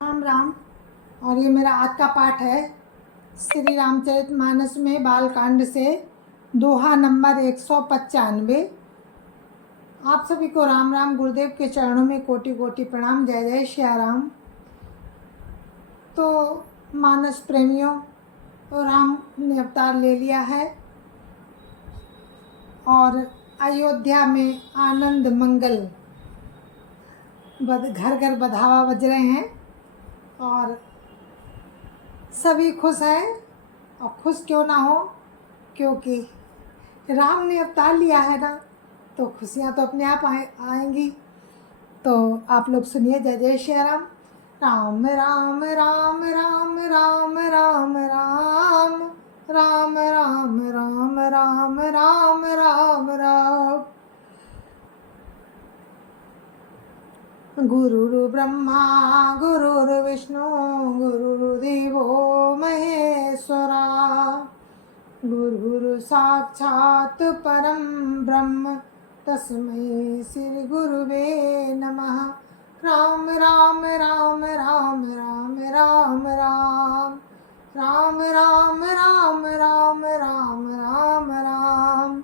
राम राम। और ये मेरा आज का पाठ है श्री रामचरितमानस में बालकांड से दोहा नंबर 195। आप सभी को राम राम। गुरुदेव के चरणों में कोटि कोटि प्रणाम। जय जय श्री राम। तो मानस प्रेमियों, तो राम ने अवतार ले लिया है और अयोध्या में आनंद मंगल घर घर बधावा बज रहे हैं और सभी खुश हैं। और खुश क्यों ना हो, क्योंकि राम ने अवतार लिया है ना, तो खुशियाँ तो अपने आप आएंगी। तो आप लोग सुनिए। जय जय श्री राम। राम राम राम राम राम राम राम राम राम राम राम राम राम राम। गुरुर्ब्रह्मा गुरुर्विष्णु गुरुर्देवो महेश्वरा, गुरुर् साक्षात् परं ब्रह्म तस्मै श्री गुरुवे नमः। राम राम राम राम राम राम राम राम राम राम राम राम राम राम।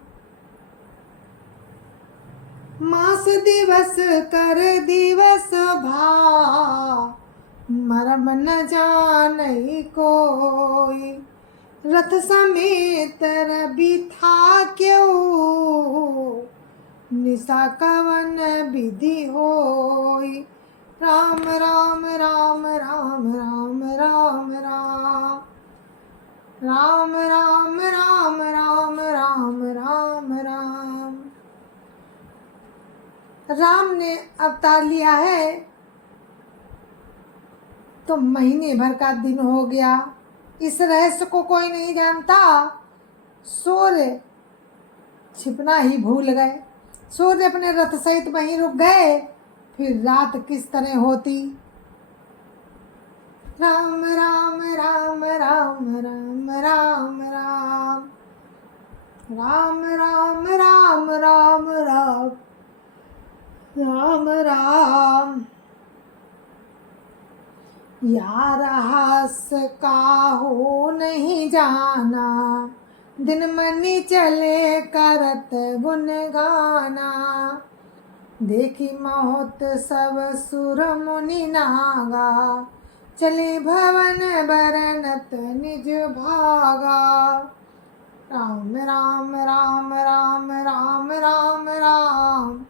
मास दिवस कर दिवस भा, मरम न जानई कोई। रथ समेत रवि था क्यों, निशा कवन विधि होई। राम राम राम राम राम राम राम राम राम राम राम राम राम राम। राम ने अवतार लिया है तो महीने भर का दिन हो गया। इस रहस्य को कोई नहीं जानता। सूर्य छिपना ही भूल गए। सूर्य अपने रथ सहित वहीं रुक गए। फिर रात किस तरह होती। राम राम राम राम राम राम राम राम राम राम राम राम राम राम। या रहस्य काहू नहीं जाना, दिन मनी चले करत गुन गाना। देखी महोत सब सुर मुनि नागा, चले भवन बरनत निज भागा। राम राम राम राम राम राम राम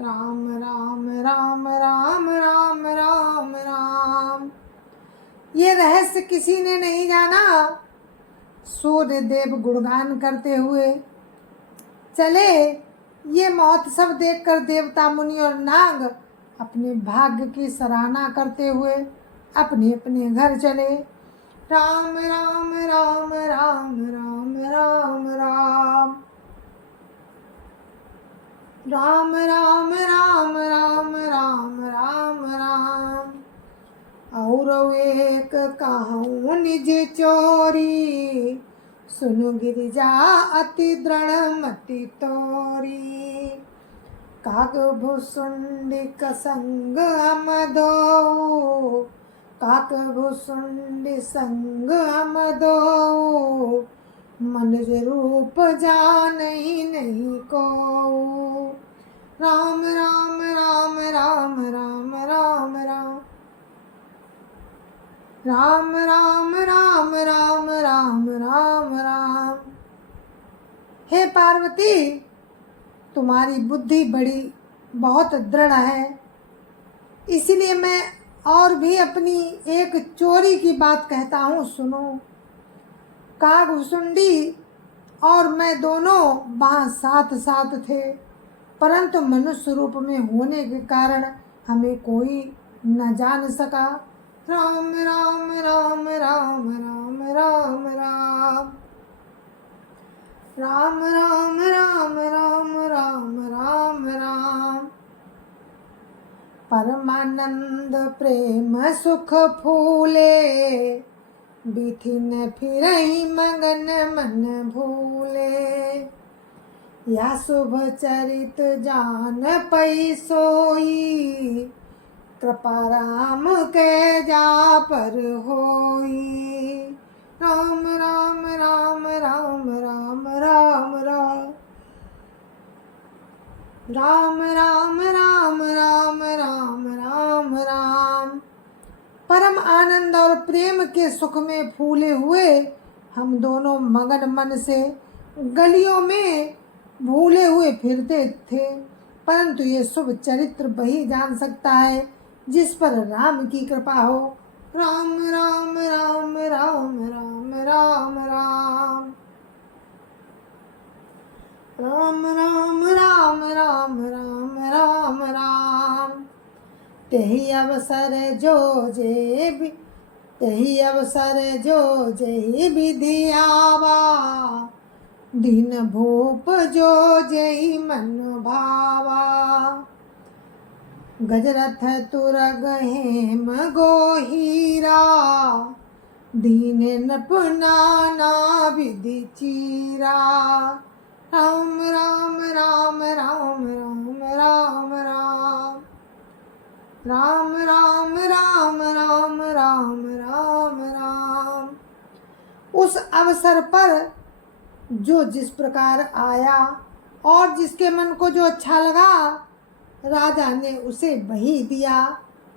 राम राम राम राम राम राम राम। ये रहस्य किसी ने नहीं जाना। सूर्य देव गुणगान करते हुए चले। ये महोत्सव देखकर देवता मुनि और नाग अपने भाग्य की सराहना करते हुए अपने अपने घर चले। राम राम राम राम राम राम राम राम राम राम राम राम राम राम। और एक कहूँ निज चोरी, सुनु गिरिजा अति दृढ़ मति तोरी। काग भुसुंडिक संग हम दो, काक भुसुंडि संग हम दो। मनुज रूप जानई नहीं को। राम राम राम राम राम राम राम राम राम राम राम राम राम राम। हे पार्वती, तुम्हारी बुद्धि बड़ी बहुत दृढ़ है, इसलिए मैं और भी अपनी एक चोरी की बात कहता हूँ, सुनो। कागभुसुंडी और मैं दोनों वहाँ साथ साथ थे, परंतु मनुष्य रूप में होने के कारण हमें कोई न जान सका। राम राम राम राम राम राम राम राम राम राम राम राम राम राम। परमानंद प्रेम सुख फूले, बिथिन फिरहि मगन मन भूले। या शुभ चरित जान पै सोई, कृपा राम के जा पर होई। राम राम राम राम राम राम राम राम राम राम राम राम राम राम। परम आनंद और प्रेम के सुख में फूले हुए हम दोनों मगन मन से गलियों में भूले हुए फिरते थे, परंतु ये शुभ चरित्र वही जान सकता है जिस पर राम की कृपा हो। राम राम राम राम राम राम राम राम राम राम राम राम राम राम। तेहि अवसर जो जेहि विधि आवा, दीन भूप जो जेहि मन भावा। गजरथ तुरग हेम गोहीरा, दीन नप नाना विधि चीरा। राम राम राम राम राम राम राम राम राम राम राम राम राम राम। उस अवसर पर जो जिस प्रकार आया और जिसके मन को जो अच्छा लगा, राजा ने उसे वही दिया।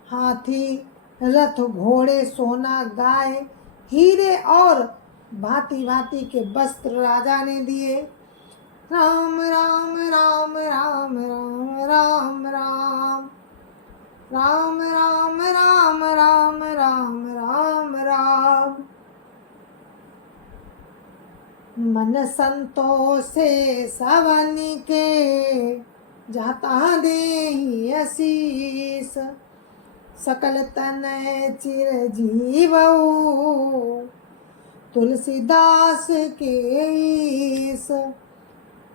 हाथी, रथ, घोड़े, सोना, गाय, हीरे और भांति भांति के वस्त्र राजा ने दिए। राम राम राम राम राम राम राम राम राम राम राम राम राम राम। मन संतोषे सवनि के, जाता देहि असीस। सकल तनय चिरजीवऊ, तुलसीदास के ईस।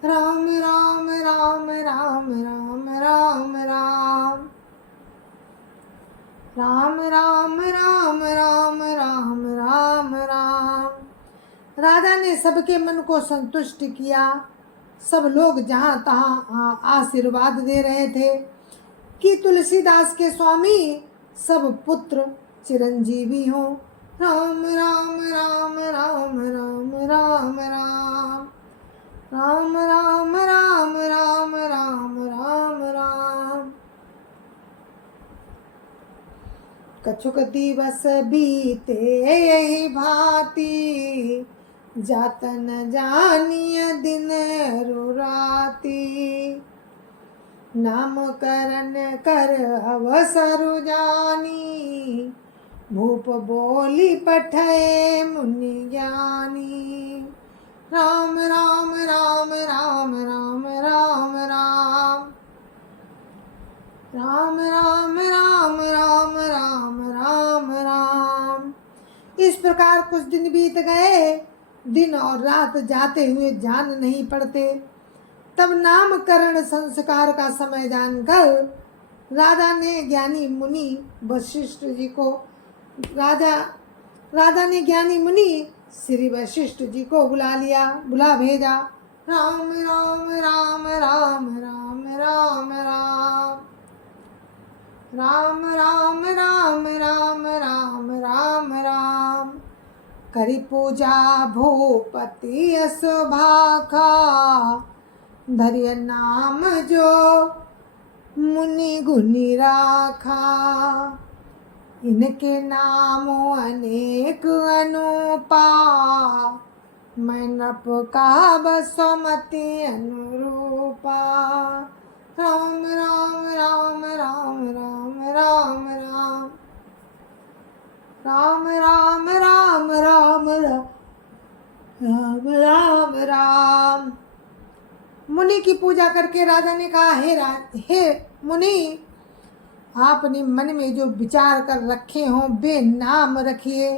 राम राम राम राम राम राम राम राम राम राम राम राम राम राम। राजा ने सबके मन को संतुष्ट किया। सब लोग जहाँ तहाँ आशीर्वाद दे रहे थे कि तुलसीदास के स्वामी सब पुत्र चिरंजीवी हो। राम राम राम राम राम राम राम राम राम राम राम राम राम राम। कछुक दिवस बीते यही भांति, जात न जानिय दिन रुराती। नामकरण कर अवसर जानी, भूप बोली पठय मुनि ज्ञानी। राम राम राम राम राम राम राम राम राम राम राम राम राम राम। इस प्रकार कुछ दिन बीत गए। दिन और रात जाते हुए जान नहीं पड़ते। तब नामकरण संस्कार का समय जानकर राजा ने ज्ञानी मुनि वशिष्ठ जी को राजा ने ज्ञानी मुनि श्री वशिष्ठ जी को बुला भेजा। राम राम राम राम राम राम राम राम राम राम राम राम राम राम। करी पूजा भूपति असभाखा, धर्य नाम जो मुनि गुनि राखा। इनके नामों अनेक अनुपा, मैं नप का बसमति अनुरूपा। राम राम राम राम राम राम राम राम राम राम राम राम राम राम। मुनि की पूजा करके राजा ने कहा, हे मुनि, आपने मन में जो विचार कर रखे हों वे नाम रखिए।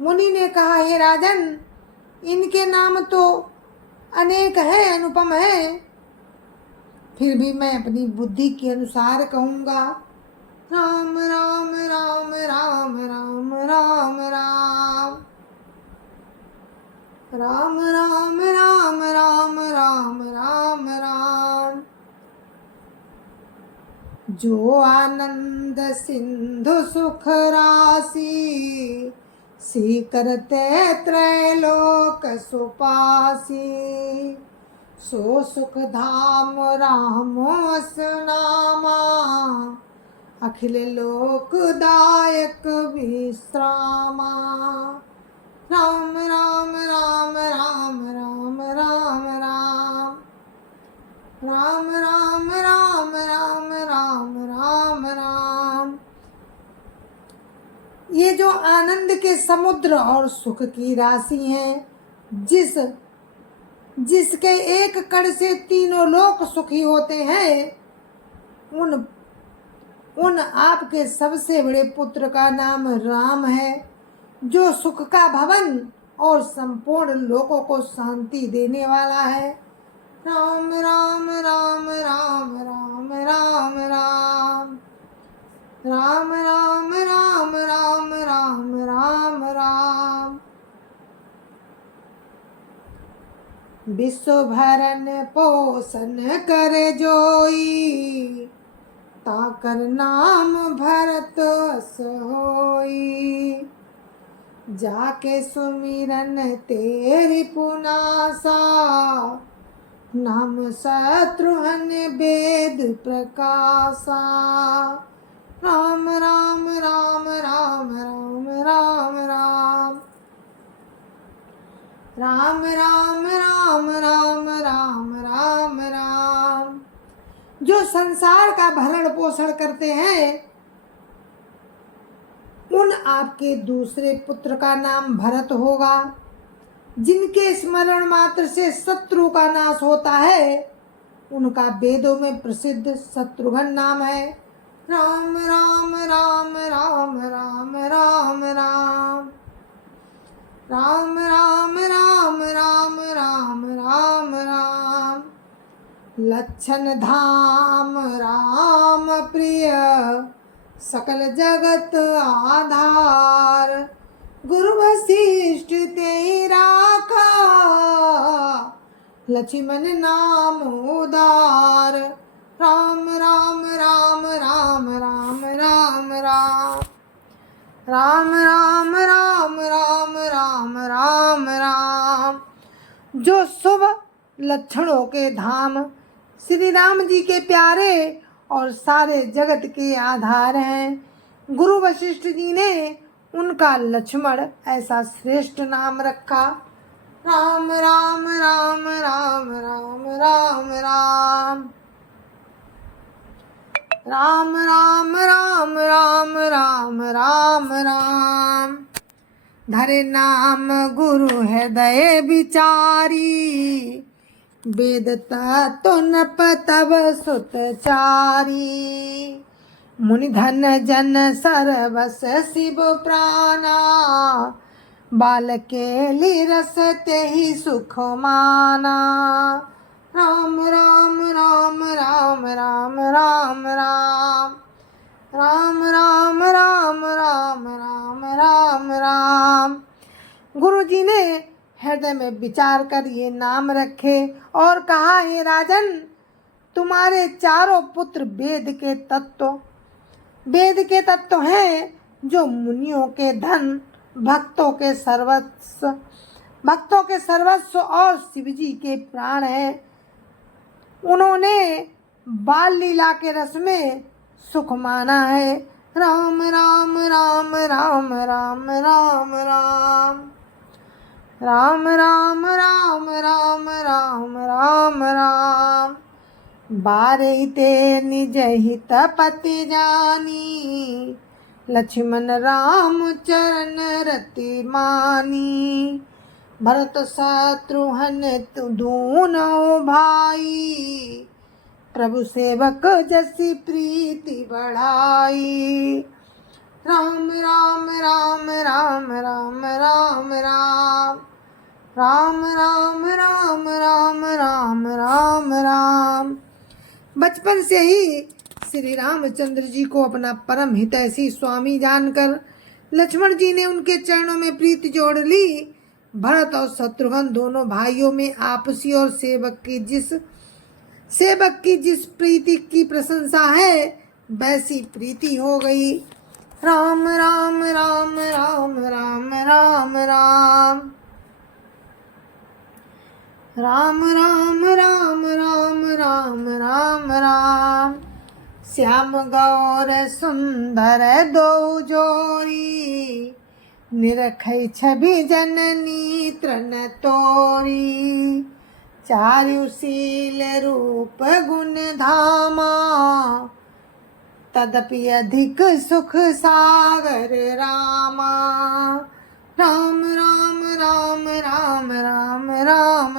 मुनि ने कहा, हे राजन, इनके नाम तो अनेक हैं, अनुपम हैं, फिर भी मैं अपनी बुद्धि के अनुसार कहूँगा। राम राम राम राम राम राम राम राम राम राम राम राम राम राम। जो आनंद सिंधु सुख राशि, सी करते त्रैलोक सुपासी। सो सुख धाम रामोस नामा, अखिल लोकदायक विश्रामा। राम राम राम राम राम राम राम, राम राम राम राम राम राम राम। ये जो आनंद के समुद्र और सुख की राशि हैं, जिसके एक कण से तीनों लोक सुखी होते हैं, उन आपके सबसे बड़े पुत्र का नाम राम है, जो सुख का भवन और संपूर्ण लोकों को शांति देने वाला है। राम राम राम राम राम राम राम, राम राम राम राम राम राम राम। विश्व भरण पोषण करे जोई, ताकर नाम भरत सोई। जाके सुमिरन तेरी पुनासा, नाम शत्रुघ्न वेद प्रकाशा। राम राम राम राम राम राम राम, राम राम राम राम राम राम राम। जो संसार का भरण पोषण करते हैं, उन आपके दूसरे पुत्र का नाम भरत होगा। जिनके स्मरण मात्र से शत्रु का नाश होता है, उनका वेदों में प्रसिद्ध शत्रुघ्न नाम है। राम राम राम राम राम राम राम, राम राम राम राम राम राम राम। लक्षण धाम राम प्रिय, सकल जगत आधार। गुरु वशिष्ठ ते राखा, लक्ष्मण नाम उदार। राम राम राम राम राम राम राम, राम राम राम राम राम राम राम। जो शुभ लक्षणों के धाम श्री राम जी के प्यारे और सारे जगत के आधार हैं, गुरु वशिष्ठ जी ने उनका लक्ष्मण ऐसा श्रेष्ठ नाम रखा। राम राम राम राम राम राम राम, राम राम राम राम राम राम राम। धरे नाम गुरु हृदय विचारी, वेद तत्व नप तब सुतचारी। मुनि धन जन सरवस शिव प्राणा, बालके लिरस तेहि सुख माना। राम राम राम राम राम राम राम, राम राम राम राम राम राम राम। गुरु जी ने हृदय में विचार कर ये नाम रखे और कहा, हे राजन, तुम्हारे चारों पुत्र वेद के तत्व हैं, जो मुनियों के धन, भक्तों के सर्वस्व और शिव जी के प्राण हैं। उन्होंने बाल लीला के रस में सुख माना है। राम राम राम राम राम राम राम, राम राम राम राम राम राम राम। बारे ते निज हित पति जानी, लक्ष्मण राम चरण रति मानी। भरत शत्रुघ्न दोनों भाई, प्रभु सेवक जसी प्रीति बढ़ाई। राम राम राम राम राम राम राम, राम राम राम राम राम राम राम। बचपन से ही श्री रामचंद्र जी को अपना परम हितैषी स्वामी जानकर लक्ष्मण जी ने उनके चरणों में प्रीति जोड़ ली। भरत और शत्रुघ्न दोनों भाइयों में आपसी और सेवक की जिस प्रीति की प्रशंसा है, वैसी प्रीति हो गई। राम राम राम राम राम राम राम राम राम राम राम राम राम राम। श्याम गौर सुंदर दो जोरी, निरखै छवि जननी तृण तोरी। चारुशील रूप गुण धामा, तदपि अधिक सुख सागर रामा। राम राम राम राम राम राम राम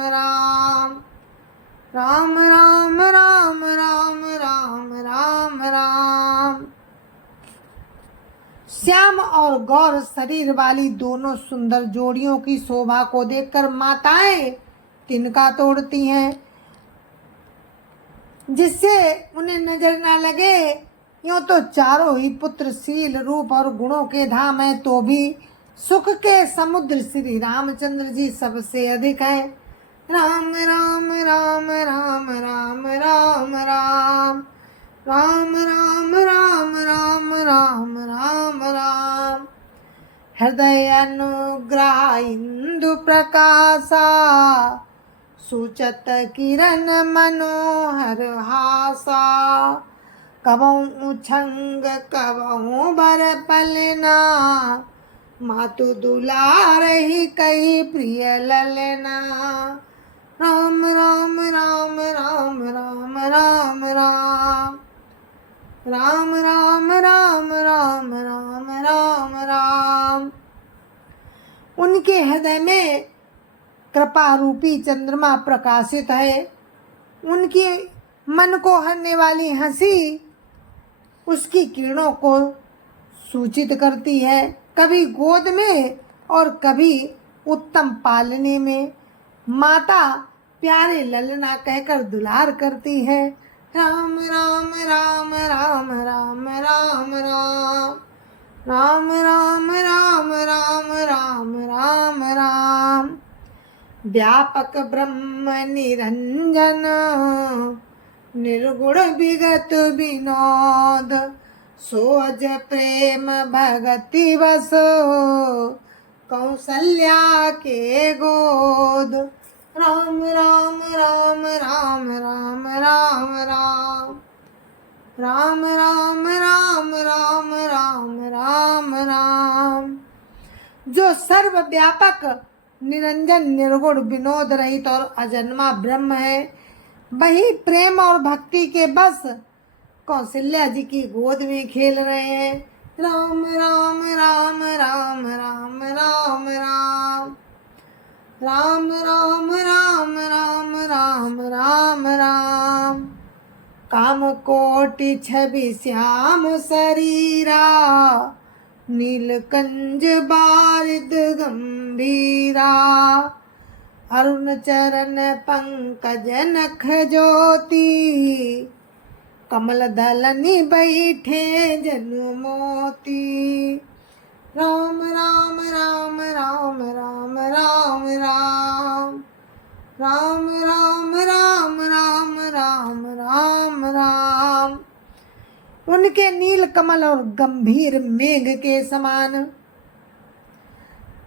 राम राम राम राम राम राम राम। श्याम और गौर शरीर वाली दोनों सुंदर जोड़ियों की शोभा को देखकर माताएं तिनका तोड़ती हैं, जिससे उन्हें नजर ना लगे। यूं तो चारों ही पुत्र शील रूप और गुणों के धाम है, तो भी सुख के समुद्र श्री रामचंद्र जी सबसे अधिक है। राम राम राम राम राम राम राम राम राम राम राम राम राम राम। हृदय अनुग्रह इंदु प्रकाशा, सूचत किरण मनोहर हासा। कबहु उछंग कबहु बर पलना, मातु दुलार ही कही प्रिय ललना। राम राम राम राम राम राम राम राम राम राम राम राम राम राम। उनके हृदय में कृपा रूपी चंद्रमा प्रकाशित है। उनकी मन को हरने वाली हंसी उसकी किरणों को सूचित करती है, कभी गोद में और कभी उत्तम पालने में। माता प्यारे ललना कहकर दुलार करती है। राम राम राम राम राम राम राम राम राम राम राम राम राम राम। व्यापक ब्रह्म निरंजन, निर्गुण विगत विनोद। सोज प्रेम भगति बस, कौशल्या के गोद। राम राम राम राम राम राम राम राम राम राम राम राम राम राम। जो सर्वव्यापक निरंजन निर्गुण विनोद रहित और अजन्मा ब्रह्म है, वही प्रेम और भक्ति के बस कौशल्या जी की गोद में खेल रहे हैं। राम राम राम राम राम राम राम राम राम राम राम राम राम राम। काम कोटि छवि श्याम शरीरा, नीलकंज बारिद गंभीरा। अरुण चरण पंकज नख ज्योति, कमल दलनि बैठे जनु मोती। राम राम राम राम राम राम राम राम राम राम राम राम राम राम। उनके नील कमल और गंभीर मेघ के समान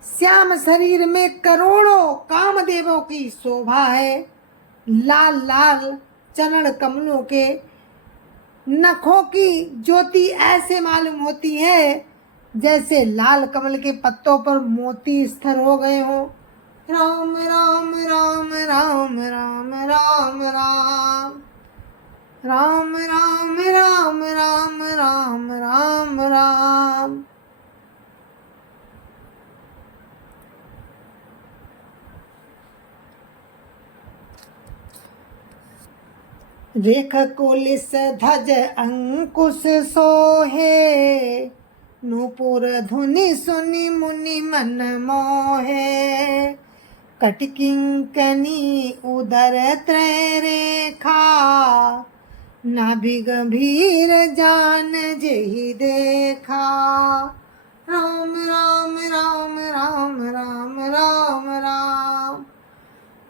श्याम शरीर में करोड़ों कामदेवों की शोभा है। लाल लाल चरण कमलों के नखों की ज्योति ऐसे मालूम होती है जैसे लाल कमल के पत्तों पर मोती स्थिर हो गए हो। राम राम राम राम राम राम राम राम राम राम राम राम राम राम। रेख कुलिस ध्वज अंकुश सोहे, नूपुर धुनि सुनि मुनि मन मोहे। कटकिंकनी उदर त्रय रेखा, नाभि गंभीर जान जेहि देखा। राम राम राम राम राम राम राम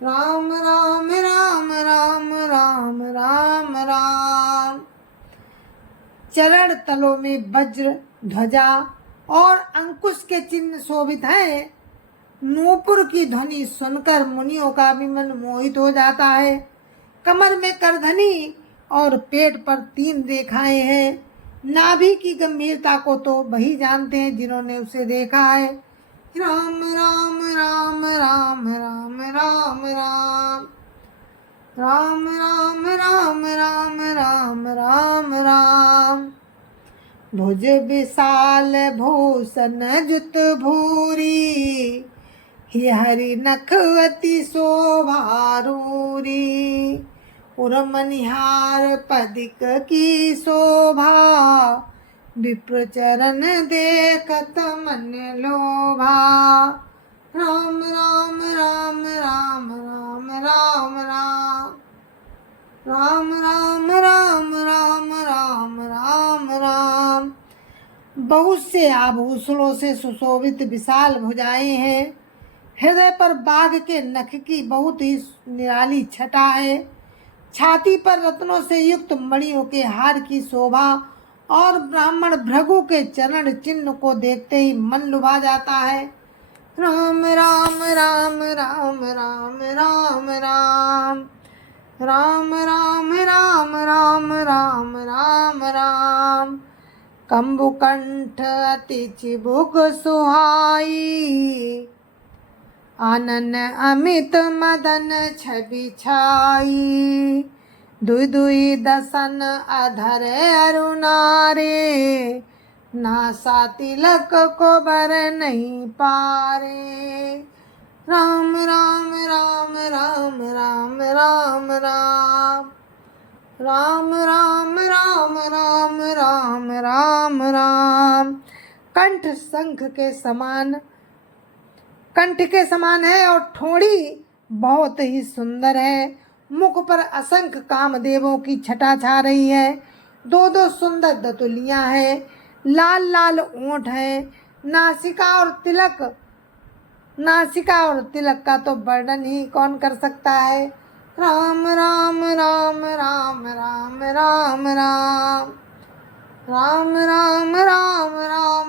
राम राम राम राम राम राम राम। चरण तलों में वज्र, ध्वजा और अंकुश के चिन्ह शोभित हैं। नूपुर की ध्वनि सुनकर मुनियों का भी मन मोहित हो जाता है। कमर में करधनी और पेट पर 3 रेखाएं हैं। नाभि की गंभीरता को तो वही जानते हैं जिन्होंने उसे देखा है। राम राम राम राम राम राम राम राम राम राम राम राम राम राम। भुज विशाल भूषण जुत भूरी, हरि नख अति शोभारूरी। उर्मनिहार पदिक की शोभा, विप्र चरण देखत मन लोभा। राम राम राम राम राम राम राम राम राम राम राम राम राम राम। बहुत से आभूषणों से सुशोभित विशाल भुजाएं हैं। हृदय पर बाघ के नख की बहुत ही निराली छटा है। छाती पर रत्नों से युक्त मणियों के हार की शोभा और ब्राह्मण भृगु के चरण चिन्ह को देखते ही मन लुभा जाता है। राम राम राम राम राम राम राम राम राम राम राम राम राम राम। कंबुकंठ अति चिबुक सुहाई, आनन अमित मदन छवि छाई। दुई दुई दसन अधर अरुणारे, नासा तिलक को बर नहीं पारे। राम राम राम राम राम राम राम राम राम राम राम राम राम राम। कंठ शंख के समान, कंठ के समान है और ठोड़ी बहुत ही सुंदर है। मुख पर असंख्य कामदेवों की छटा छा रही है। 2 सुंदर दतुलियां हैं। लाल लाल ओंठ हैं। नासिका और तिलक का तो वर्णन ही कौन कर सकता है। राम राम राम राम राम राम राम राम राम राम राम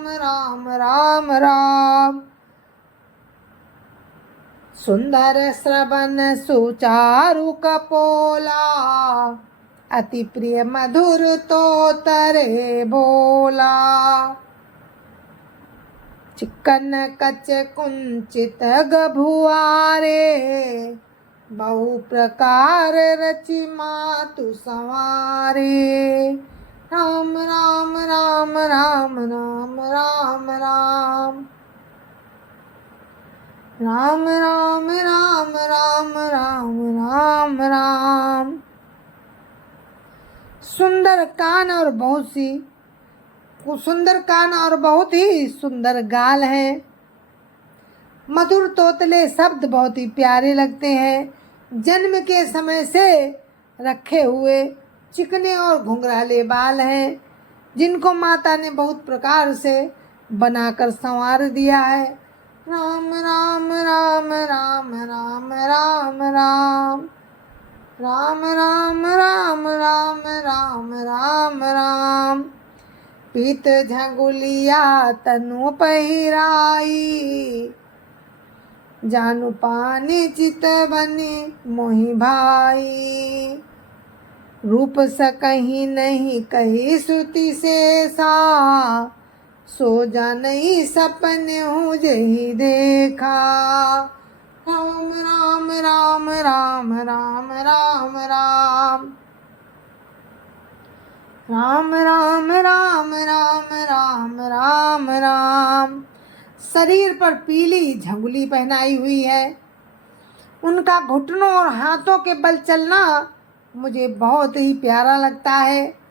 राम राम राम। सुंदर श्रवण सुचारु कपोला, अति प्रिय मधुर तो तरे बोला। चिकन कच कुंचित गभुआरे, बहु प्रकार रचि मातु संवारे। राम राम राम राम राम राम राम राम राम राम राम राम राम राम। सुंदर कान और बहुत ही सुंदर गाल है। मधुर तोतले शब्द बहुत ही प्यारे लगते हैं। जन्म के समय से रखे हुए चिकने और घुंघराले बाल हैं, जिनको माता ने बहुत प्रकार से बनाकर संवार दिया है। राम राम राम राम राम राम राम राम राम राम राम राम राम राम। पीत झंगुलिया तनु पहिराई, जानु पानी चित बनी मोहि भाई। रूप सकहीं नहीं कही श्रुति शेषा, सो जानई सपने हूँ जही देखा। राम राम राम राम राम राम राम राम राम राम राम राम राम राम। शरीर पर पीली झंगुली पहनाई हुई है। उनका घुटनों और हाथों के बल चलना मुझे बहुत ही प्यारा लगता है।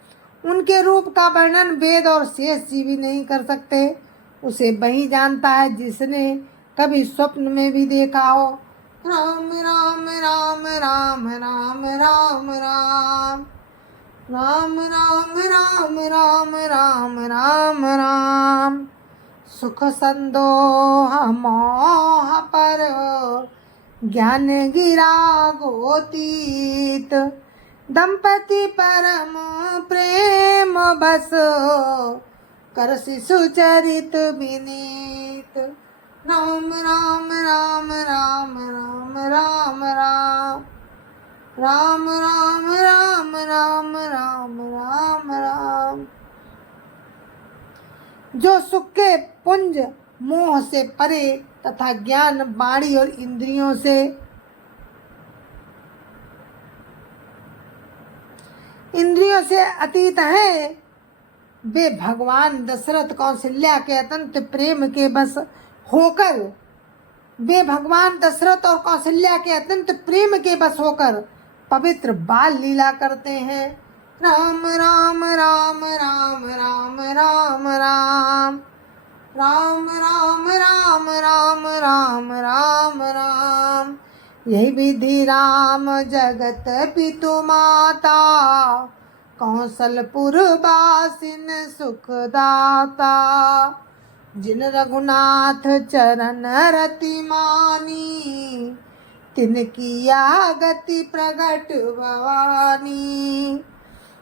उनके रूप का वर्णन वेद और शेष जी भी नहीं कर सकते। उसे वही जानता है जिसने कभी स्वप्न में भी देखा हो। राम राम राम राम राम राम राम राम राम राम राम राम राम राम। सुख संदोह मोह पर ज्ञान गिरा गोतीत, दंपति परम प्रेम बस, कर शिशु चरित विनीत। राम राम राम राम राम राम राम, राम राम राम राम राम राम राम। जो सुख के पुंज मोह से परे तथा ज्ञान वाणी और इंद्रियों से अतीत है, वे भगवान दशरथ कौशल्या के अत्यंत प्रेम के बस होकर, वे भगवान दशरथ और कौशल्या के अत्यंत प्रेम के बस होकर पवित्र बाल लीला करते हैं। राम राम राम राम राम राम राम, राम राम राम राम राम राम राम। यही विधि राम जगत पितु माता, कौशलपुर बासिन सुखदाता। जिन रघुनाथ चरण रति मानी, तिन किया गति प्रगट भवानी।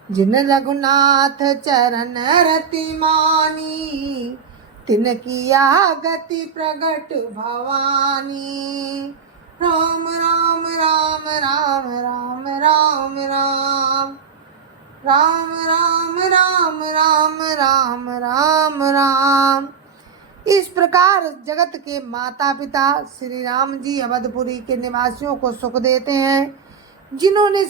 जिन रघुनाथ चरण रति मानी, तिन किया गति प्रगट भवानी। राम राम राम राम राम राम राम, राम राम राम राम राम राम राम। इस प्रकार जगत के माता पिता श्री राम जी अवधपुरी के निवासियों को सुख देते हैं। जिन्होंने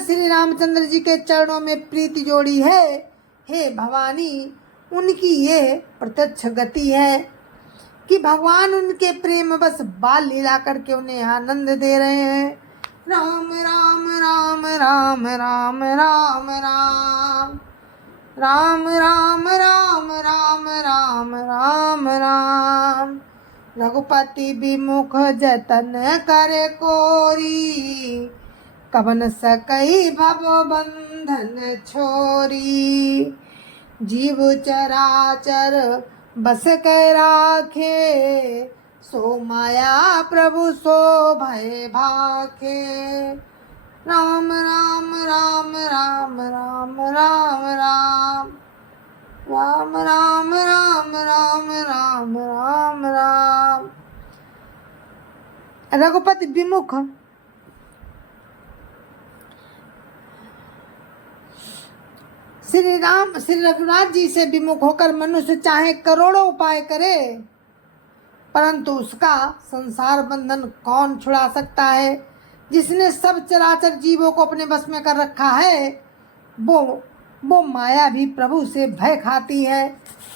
श्री रामचंद्र जी के चरणों में प्रीति जोड़ी है, हे भवानी, उनकी ये प्रत्यक्ष गति है कि भगवान उनके प्रेम बस बाल लीला करके उन्हें आनंद दे रहे हैं। राम राम राम राम राम राम राम, राम राम राम राम राम राम राम। रघुपति विमुख जतन करे कोरी, कवन सकई भव बंधन छोरी। जीव चराचर बस कै राखे, सो माया प्रभु सो भय भाखे। राम राम राम राम राम राम राम, राम राम राम राम राम राम राम। रघुपति विमुख श्री रघुनाथ जी से विमुख होकर मनुष्य चाहे करोड़ों उपाय करे, परंतु उसका संसार बंधन कौन छुड़ा सकता है। जिसने सब चराचर जीवों को अपने बस में कर रखा है, वो माया भी प्रभु से भय खाती है।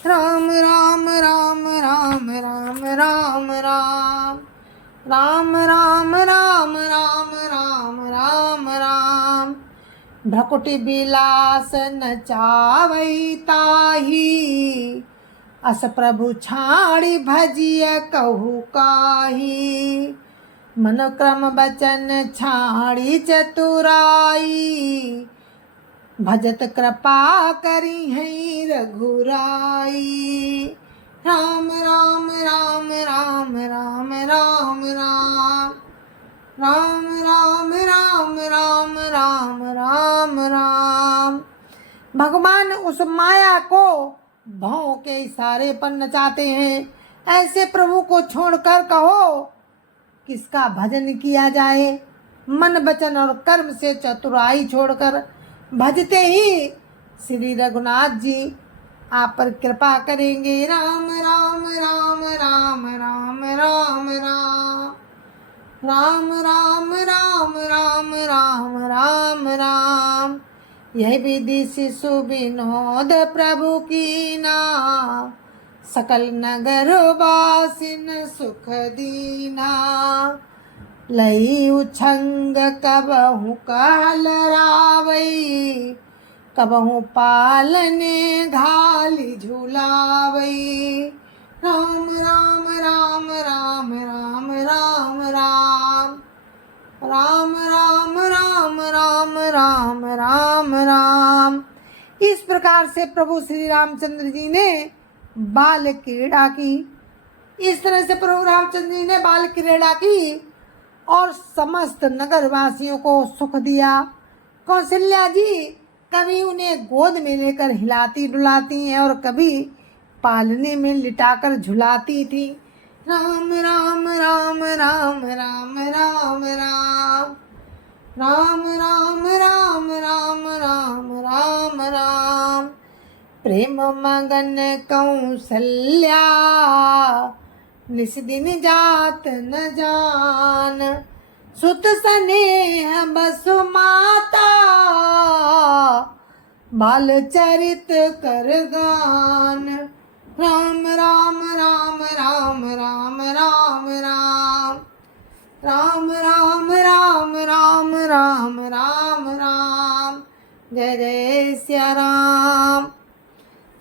राम राम राम राम राम राम राम, राम राम राम राम राम राम राम। भ्रकुटि बिलास नचावई ताही, अस प्रभु छाड़ी भजिय कहु काही। मन क्रम बचन छाड़ी चतुराई, भजत कृपा करी है रघुराई। राम राम राम राम राम राम राम, राम राम राम राम राम राम राम। भगवान उस माया को भाव के इशारे पर नचाते हैं। ऐसे प्रभु को छोड़कर कहो किसका भजन किया जाए। मन वचन और कर्म से चतुराई छोड़कर भजते ही श्री रघुनाथ जी आप पर कृपा करेंगे। राम राम राम राम राम राम राम, राम राम राम राम राम राम राम। यह विधि शिशु विनोद प्रभु कीना, सकल नगर वासिन सुख दीना। लई उछंग कबहु कहलरावई, कबहु पालने घाली झुलावई। राम राम राम राम राम राम राम, राम राम राम राम राम राम राम। इस प्रकार से प्रभु श्री रामचंद्र जी ने बाल क्रीड़ा की। इस तरह से प्रभु रामचंद्र जी ने बाल क्रीड़ा की और समस्त नगरवासियों को सुख दिया। कौशल्या जी कभी उन्हें गोद में लेकर हिलाती डुलाती हैं और कभी पालने में लिटाकर झुलाती थी। राम राम राम राम राम राम राम राम राम राम राम राम राम राम। प्रेम मगन कौशल्या निस दिन जात न जान। सुत स्नेह बसु माता बाल चरित कर गान। राम राम राम राम राम राम राम राम राम राम राम राम राम राम। जय जय सिया राम।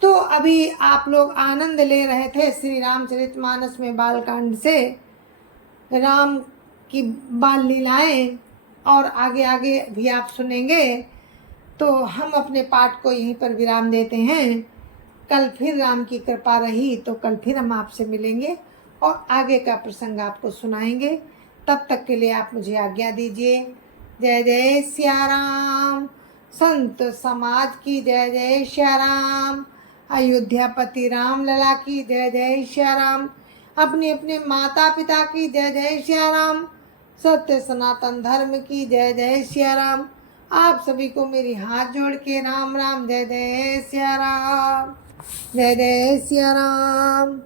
तो अभी आप लोग आनंद ले रहे थे श्री रामचरितमानस में बालकांड से, राम की बाल लीलाएं, और आगे आगे भी आप सुनेंगे। तो हम अपने पाठ को यहीं पर विराम देते हैं। कल फिर राम की कृपा रही तो कल फिर हम आपसे मिलेंगे और आगे का प्रसंग आपको सुनाएंगे। तब तक के लिए आप मुझे आज्ञा दीजिए। जय जय सिया राम। संत समाज की जय जय सिया राम। अयोध्यापति राम लला की जय जय सिया राम। अपने अपने माता पिता की जय जय सिया राम। सत्य सनातन धर्म की जय जय सिया राम। आप सभी को मेरी हाथ जोड़ के राम राम। जय जय सिया राम। जय जय सिया राम।